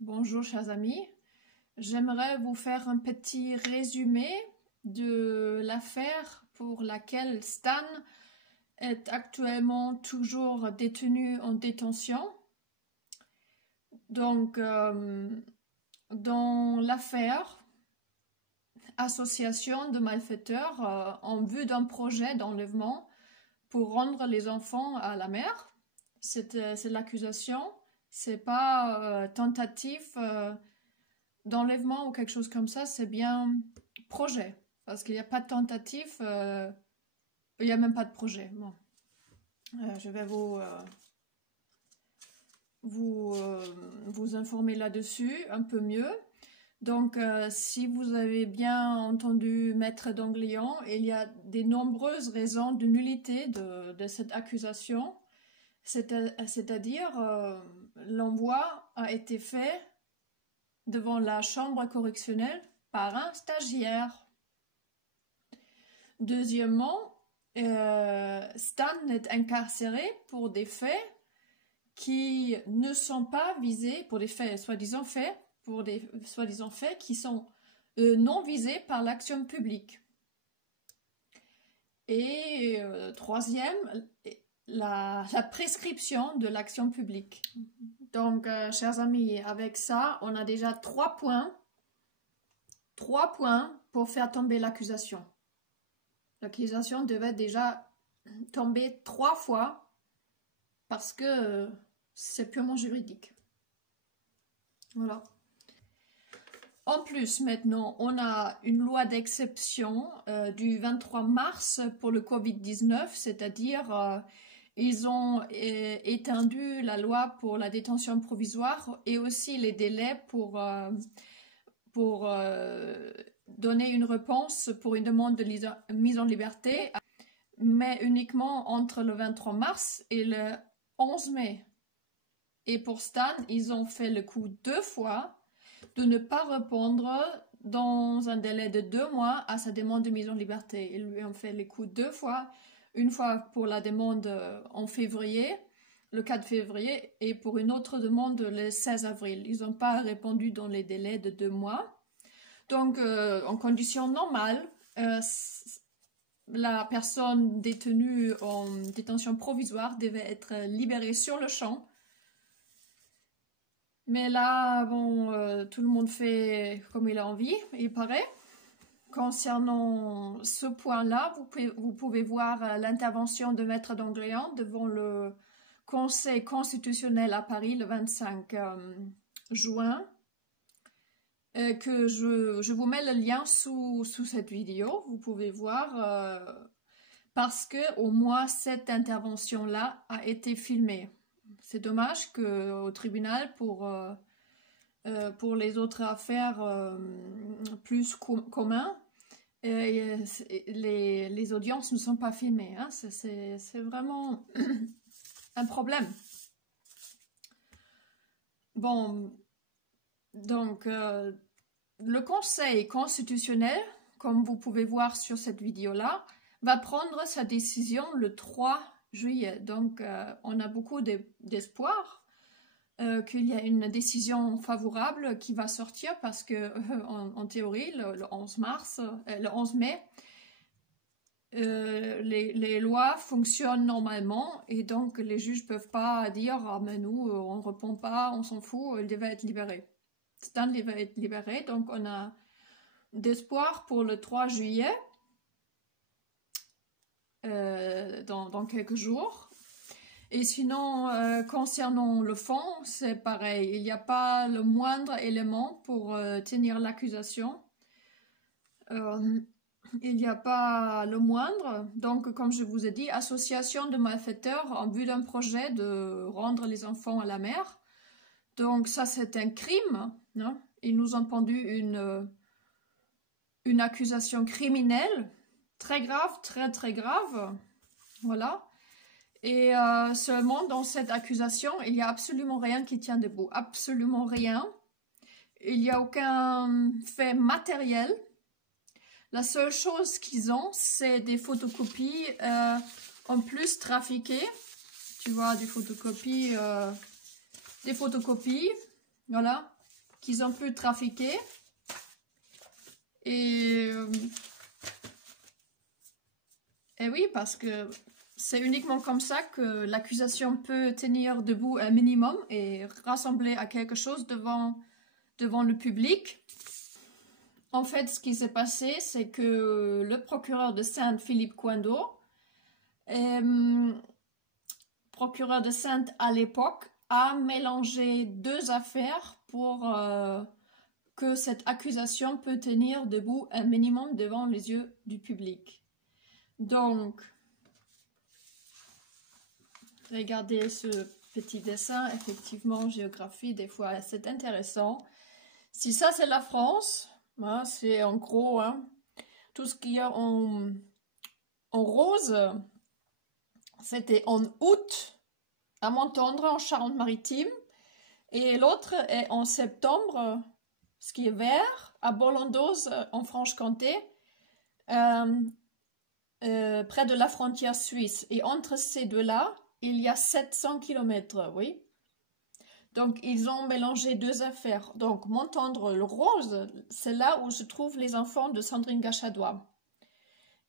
Bonjour chers amis, j'aimerais vous faire un petit résumé de l'affaire pour laquelle Stan est actuellement toujours détenu en détention. Donc, dans l'affaire, association de malfaiteurs en vue d'un projet d'enlèvement pour rendre les enfants à la mère, c'est l'accusation. C'est pas tentative d'enlèvement ou quelque chose comme ça, c'est bien projet. Parce qu'il n'y a pas de tentative, il n'y a même pas de projet. Bon. Je vais vous informer là-dessus un peu mieux. Donc, si vous avez bien entendu Maître Danglian, il y a de nombreuses raisons de nullité de cette accusation. C'est-à-dire, l'envoi a été fait devant la chambre correctionnelle par un stagiaire. Deuxièmement, Stan est incarcéré pour des faits qui ne sont pas visés, pour des faits soi-disant faits, qui sont non visés par l'action publique. Et troisième, la prescription de l'action publique. Donc, chers amis, avec ça, on a déjà 3 points pour faire tomber l'accusation. L'accusation devait déjà tomber 3 fois parce que c'est purement juridique. Voilà. En plus, maintenant, on a une loi d'exception du 23 mars pour le Covid-19, c'est-à-dire ils ont étendu la loi pour la détention provisoire et aussi les délais pour donner une réponse pour une demande de mise en liberté, mais uniquement entre le 23 mars et le 11 mai. Et pour Stan, ils ont fait le coup 2 fois de ne pas répondre dans un délai de 2 mois à sa demande de mise en liberté. Ils lui ont fait le coup 2 fois. Une fois pour la demande en février, le 4 février, et pour une autre demande le 16 avril. Ils n'ont pas répondu dans les délais de 2 mois. Donc, en conditions normales, la personne détenue en détention provisoire devait être libérée sur le champ. Mais là, bon, tout le monde fait comme il a envie, il paraît. Concernant ce point-là, vous pouvez voir l'intervention de Maître Danglian devant le Conseil constitutionnel à Paris le 25 juin. Que je vous mets le lien sous cette vidéo. Vous pouvez voir parce que au moins cette intervention-là a été filmée. C'est dommage qu'au tribunal, pour les autres affaires plus communes, les audiences ne sont pas filmées. Hein. C'est vraiment un problème. Bon, donc le Conseil constitutionnel, comme vous pouvez voir sur cette vidéo-là, va prendre sa décision le 3 juillet. Donc, on a beaucoup d'espoir qu'il y a une décision favorable qui va sortir parce que, en théorie, le 11 mai, les lois fonctionnent normalement et donc les juges ne peuvent pas dire « Ah, mais nous, on ne répond pas, on s'en fout, il devait être libéré ». Stan devait être libéré, donc on a d'espoir pour le 3 juillet. Dans quelques jours. Et sinon, concernant le fond, c'est pareil. Il n'y a pas le moindre élément pour tenir l'accusation. Il n'y a pas le moindre. Donc, comme je vous ai dit, association de malfaiteurs en vue d'un projet de rendre les enfants à la mère. Donc, ça, c'est un crime. Hein? Ils nous ont pendu une accusation criminelle. Très grave, très très grave, voilà. Et seulement dans cette accusation, il n'y a absolument rien qui tient debout, absolument rien. Il n'y a aucun fait matériel. La seule chose qu'ils ont, c'est des photocopies en plus trafiquées. Tu vois, des photocopies, voilà. qu'ils ont pu trafiquer. Et oui, parce que c'est uniquement comme ça que l'accusation peut tenir debout un minimum et rassembler à quelque chose devant le public. En fait, ce qui s'est passé, c'est que le procureur de Sainte, Philippe Coindeau, procureur de Sainte à l'époque, a mélangé deux affaires pour que cette accusation peut tenir debout un minimum devant les yeux du public. Donc, regardez ce petit dessin, effectivement, géographie, des fois c'est intéressant. Si ça c'est la France, hein, c'est en gros tout ce qu'il y a en rose, c'était en août à Montendre en Charente-Maritime, et l'autre est en septembre, ce qui est vert, à Bolondoz en Franche-Comté, près de la frontière suisse. Et entre ces deux-là, il y a 700 km, oui. Donc, ils ont mélangé deux affaires. Donc, Montendre, le rose, c'est là où se trouvent les enfants de Sandrine Gachadois.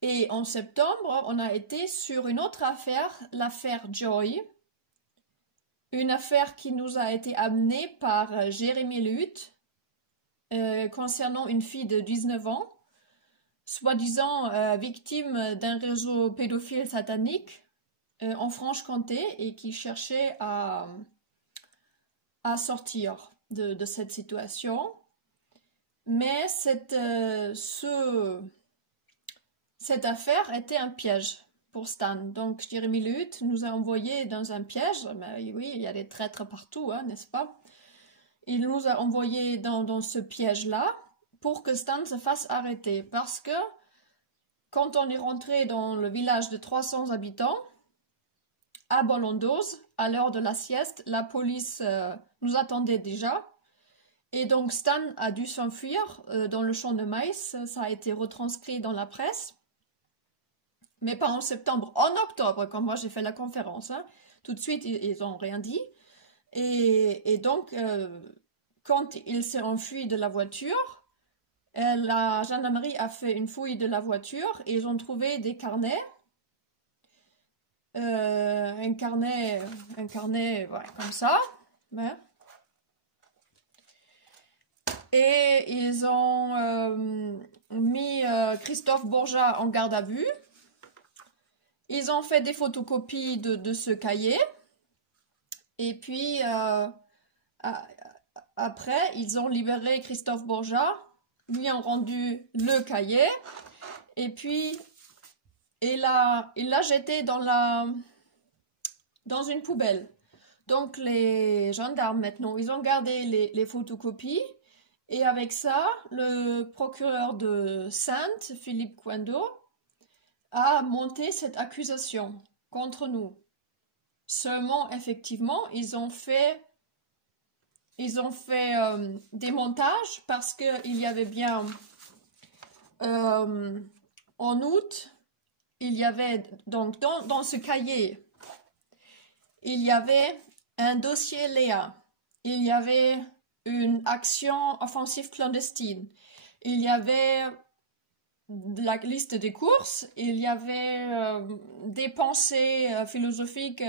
Et en septembre, on a été sur une autre affaire, l'affaire Joy. Une affaire qui nous a été amenée par Jérémy Lehutte, concernant une fille de 19 ans, soi-disant victime d'un réseau pédophile satanique en Franche-Comté et qui cherchait à sortir de cette situation. Mais cette affaire était un piège pour Stan. Donc Jérémy Lehutte nous a envoyé dans un piège. Mais oui, il y a des traîtres partout, hein, n'est-ce pas? Il nous a envoyé dans ce piège-là pour que Stan se fasse arrêter. Parce que quand on est rentré dans le village de 300 habitants, à Bolondoz, à l'heure de la sieste, la police nous attendait déjà. Et donc Stan a dû s'enfuir dans le champ de maïs. Ça a été retranscrit dans la presse. Mais pas en septembre, en octobre, quand moi j'ai fait la conférence. Hein. Tout de suite, ils n'ont rien dit. Et donc, quand il s'est enfui de la voiture, la gendarmerie a fait une fouille de la voiture et ils ont trouvé des carnets. Un carnet ouais, comme ça. Ouais. Et ils ont mis Christophe Borja en garde à vue. Ils ont fait des photocopies de ce cahier. Et puis, après, ils ont libéré Christophe Borja, lui ont rendu le cahier. Et puis, il l'a jeté dans une poubelle. Donc, les gendarmes, maintenant, ils ont gardé les photocopies. Et avec ça, le procureur de Sainte, Philippe Coindeau, a monté cette accusation contre nous. Seulement, effectivement, ils ont fait des montages parce qu'il y avait bien, en août, il y avait, donc dans ce cahier, il y avait un dossier Léa, il y avait une action offensive clandestine, il y avait la liste des courses, il y avait des pensées philosophiques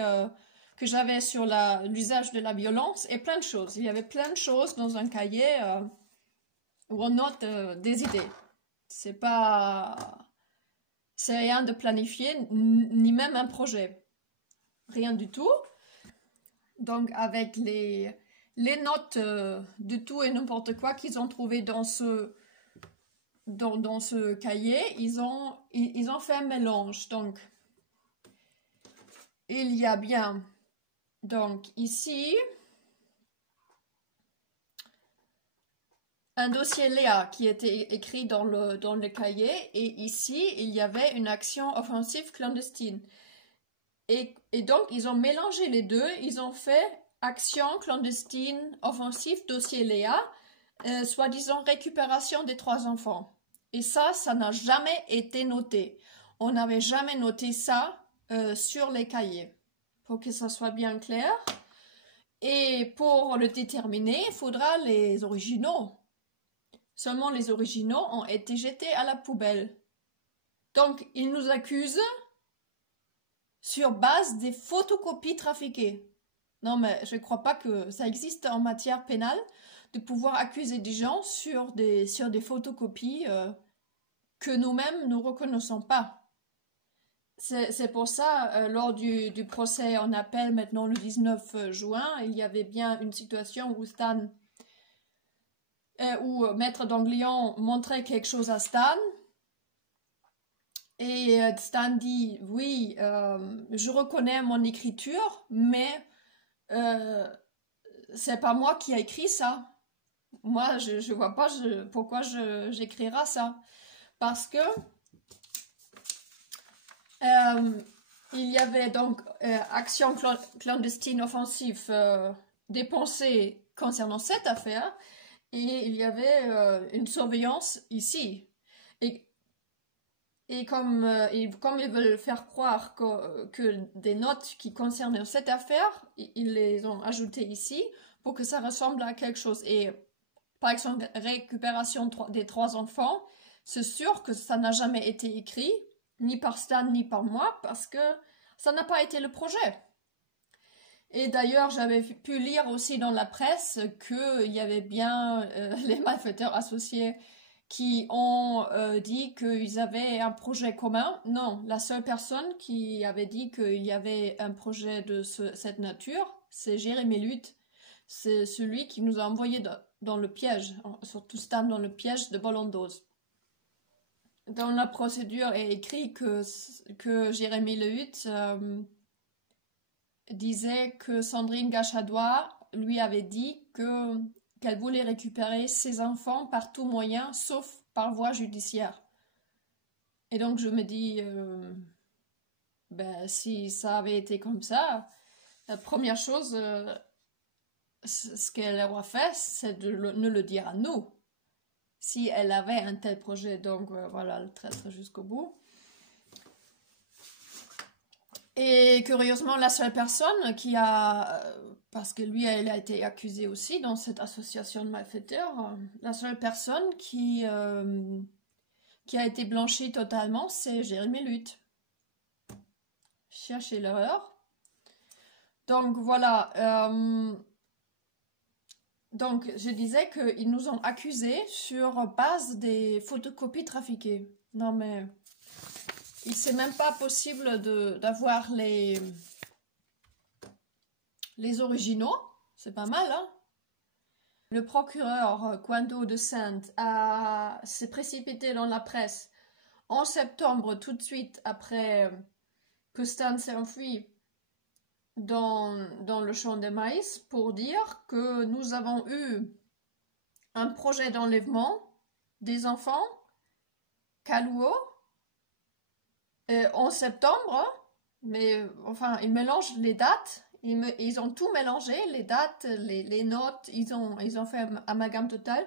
que j'avais sur l'usage de la violence et plein de choses. Il y avait plein de choses dans un cahier où on note des idées. C'est rien de planifié, ni même un projet. Rien du tout. Donc avec les notes de tout et n'importe quoi qu'ils ont trouvé dans ce cahier, ils ont fait un mélange. Donc, il y a bien, donc ici, un dossier Léa qui était écrit dans le cahier, et ici, il y avait une action offensive clandestine. Et donc, ils ont mélangé les deux, ils ont fait action clandestine offensive, dossier Léa, soi-disant récupération des 3 enfants. Et ça n'a jamais été noté. On n'avait jamais noté ça sur les cahiers. Pour que ça soit bien clair. Et pour le déterminer, il faudra les originaux. Seulement les originaux ont été jetés à la poubelle. Donc, ils nous accusent sur base des photocopies trafiquées. Non, mais je ne crois pas que ça existe en matière pénale de pouvoir accuser des gens sur des photocopies que nous-mêmes ne reconnaissons pas. C'est pour ça, lors du procès en appel maintenant le 19 juin, il y avait bien une situation où où Maître Danglian montrait quelque chose à Stan. Et Stan dit, oui, je reconnais mon écriture, mais c'est pas moi qui ai écrit ça. Moi, je vois pas pourquoi j'écrirai ça. Parce que il y avait donc action clandestine offensive dépensée concernant cette affaire, et il y avait une surveillance ici. Et comme ils veulent faire croire que des notes qui concernent cette affaire, ils les ont ajoutées ici pour que ça ressemble à quelque chose. Et par exemple, récupération des 3 enfants, c'est sûr que ça n'a jamais été écrit, ni par Stan ni par moi, parce que ça n'a pas été le projet. Et d'ailleurs, j'avais pu lire aussi dans la presse qu'il y avait bien les malfaiteurs associés qui ont dit qu'ils avaient un projet commun. Non, la seule personne qui avait dit qu'il y avait un projet de cette nature, c'est Jérémy Luth. C'est celui qui nous a envoyé dans le piège, surtout Stan dans le piège de Bolondoz. Dans la procédure est écrit que Jérémy Luth disait que Sandrine Gachadois lui avait dit qu'elle voulait récupérer ses enfants par tout moyen, sauf par voie judiciaire. Et donc je me dis, si ça avait été comme ça, la première chose, ce qu'elle aurait fait, c'est de ne le dire à nous. Si elle avait un tel projet, donc voilà, le traître jusqu'au bout. Et curieusement, la seule personne qui a, parce que lui, elle a été accusée aussi dans cette association de malfaiteurs, la seule personne qui a été blanchie totalement, c'est Jérémy Luth. Cherchez l'erreur. Donc voilà. Donc je disais qu'ils nous ont accusés sur base des photocopies trafiquées. Non mais c'est même pas possible d'avoir les originaux. C'est pas mal, hein? Le procureur Quando de Sainte s'est précipité dans la presse en septembre, tout de suite après que Stan s'est enfui dans le champ de maïs, pour dire que nous avons eu un projet d'enlèvement des enfants Kaluo en septembre, mais enfin ils mélangent les dates, ils ont tout mélangé, les dates, les notes, ils ont fait un amalgame total,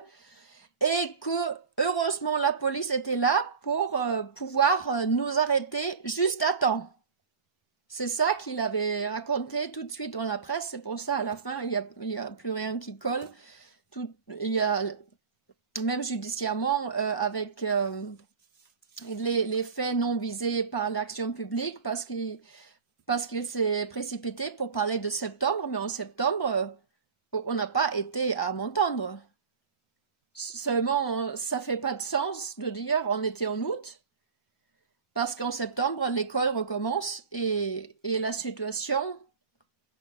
et que heureusement la police était là pour pouvoir nous arrêter juste à temps. C'est ça qu'il avait raconté tout de suite dans la presse, c'est pour ça à la fin il y a plus rien qui colle, il y a même judiciairement avec les faits non visés par l'action publique, parce qu'il s'est précipité pour parler de septembre, mais en septembre on n'a pas été à m'entendre. Seulement ça fait pas de sens de dire on était en août, parce qu'en septembre, l'école recommence et la situation,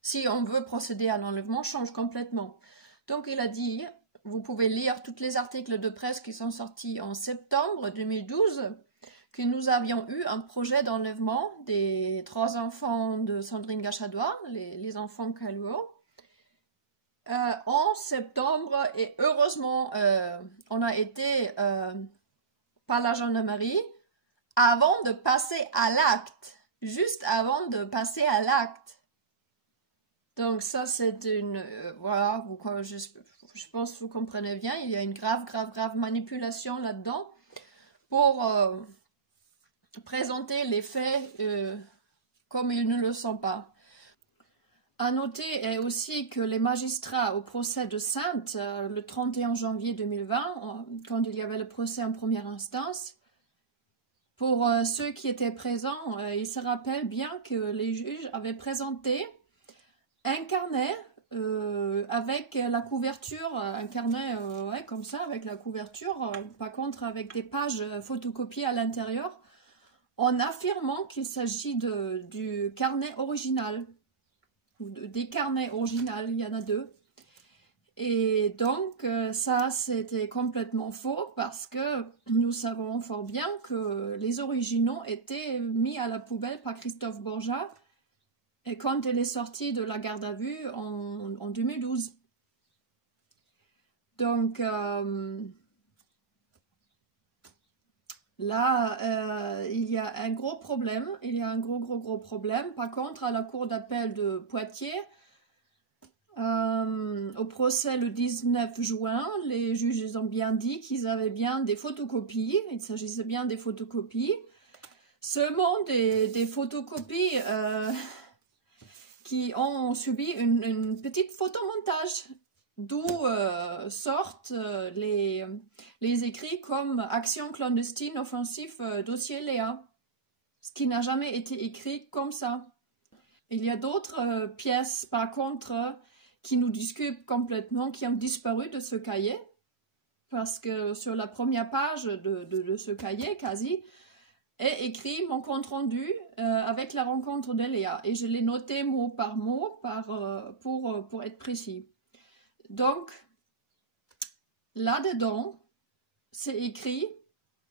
si on veut procéder à l'enlèvement, change complètement. Donc il a dit, vous pouvez lire tous les articles de presse qui sont sortis en septembre 2012, que nous avions eu un projet d'enlèvement des 3 enfants de Sandrine Gachadois, les enfants Kaluo, en septembre, et heureusement, on a été par la gendarmerie, avant de passer à l'acte, juste avant de passer à l'acte. Donc ça c'est une, voilà, je pense que vous comprenez bien, il y a une grave manipulation là-dedans pour présenter les faits comme ils ne le sont pas. À noter est aussi que les magistrats au procès de Saintes, le 31 janvier 2020, quand il y avait le procès en première instance, pour ceux qui étaient présents, ils se rappellent bien que les juges avaient présenté un carnet avec la couverture, un carnet ouais, comme ça, avec la couverture, par contre avec des pages photocopiées à l'intérieur, en affirmant qu'il s'agit du carnet original. Des carnets originaux, il y en a 2. Et donc, ça, c'était complètement faux parce que nous savons fort bien que les originaux étaient mis à la poubelle par Christophe Borja quand elle est sortie de la garde à vue en 2012. Donc, là, il y a un gros problème, il y a un gros problème. Par contre, à la cour d'appel de Poitiers, au procès le 19 juin, les juges ont bien dit qu'ils avaient bien des photocopies, il s'agissait bien des photocopies, seulement des photocopies qui ont subi une petite photomontage, d'où sortent les écrits comme action clandestine offensif dossier Léa, ce qui n'a jamais été écrit comme ça. Il y a d'autres pièces par contre qui nous discutent complètement, qui ont disparu de ce cahier, parce que sur la première page de ce cahier, quasi, est écrit mon compte rendu avec la rencontre de Léa, et je l'ai noté mot par mot pour être précis. Donc, là-dedans, c'est écrit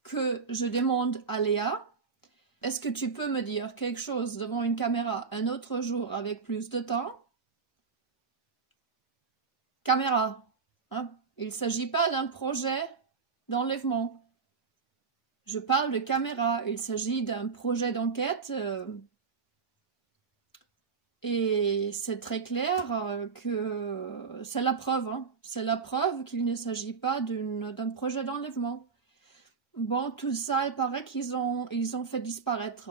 que je demande à Léa, est-ce que tu peux me dire quelque chose devant une caméra un autre jour avec plus de temps? Caméra, hein? Il ne s'agit pas d'un projet d'enlèvement. Je parle de caméra, il s'agit d'un projet d'enquête et c'est très clair que c'est la preuve, hein? C'est la preuve qu'il ne s'agit pas d'un projet d'enlèvement. Bon, tout ça, il paraît qu'ils ont fait disparaître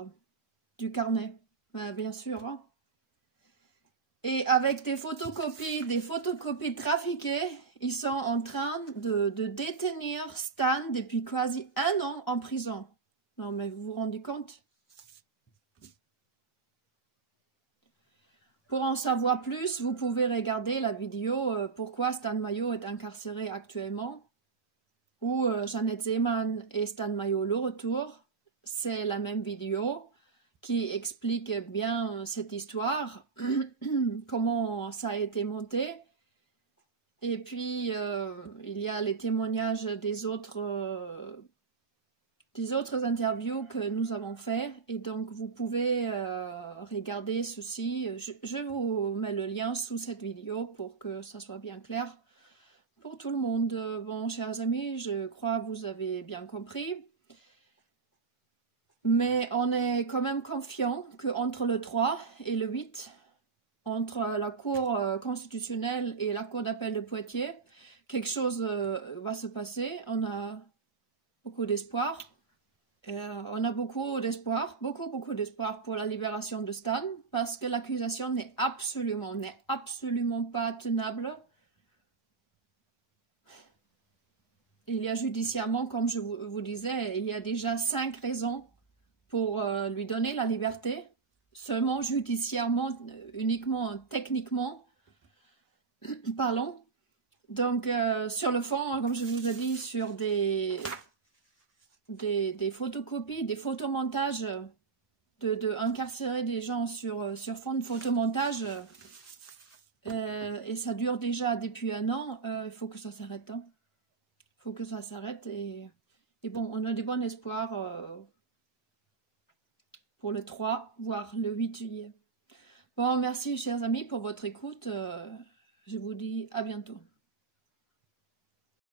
du carnet, bien sûr, hein? Et avec des photocopies trafiquées, ils sont en train de détenir Stan depuis quasi 1 an en prison. Non, mais vous vous rendez compte? Pour en savoir plus, vous pouvez regarder la vidéo Pourquoi Stan Mayo est incarcéré actuellement, ou Jeannette Zeeman et Stan Mayo le retour. C'est la même vidéo qui explique bien cette histoire, comment ça a été monté. Et puis, il y a les témoignages des autres interviews que nous avons fait. Et donc, vous pouvez regarder ceci. Je vous mets le lien sous cette vidéo pour que ça soit bien clair pour tout le monde. Bon, chers amis, je crois que vous avez bien compris. Mais on est quand même confiant qu'entre le 3 et le 8, entre la Cour constitutionnelle et la Cour d'appel de Poitiers, quelque chose va se passer. On a beaucoup d'espoir. On a beaucoup d'espoir pour la libération de Stan, parce que l'accusation n'est absolument pas tenable. Il y a judiciairement, comme je vous disais, il y a déjà 5 raisons pour lui donner la liberté, seulement judiciairement, uniquement techniquement, parlons. Donc, sur le fond, comme je vous ai dit, sur des photocopies, des photomontages, de incarcérer des gens sur fond de photomontage, et ça dure déjà depuis 1 an, il faut que ça s'arrête. Hein. Il faut que ça s'arrête, et bon, on a des bons espoirs pour le 3, voire le 8 juillet. Bon, merci chers amis pour votre écoute. Je vous dis à bientôt.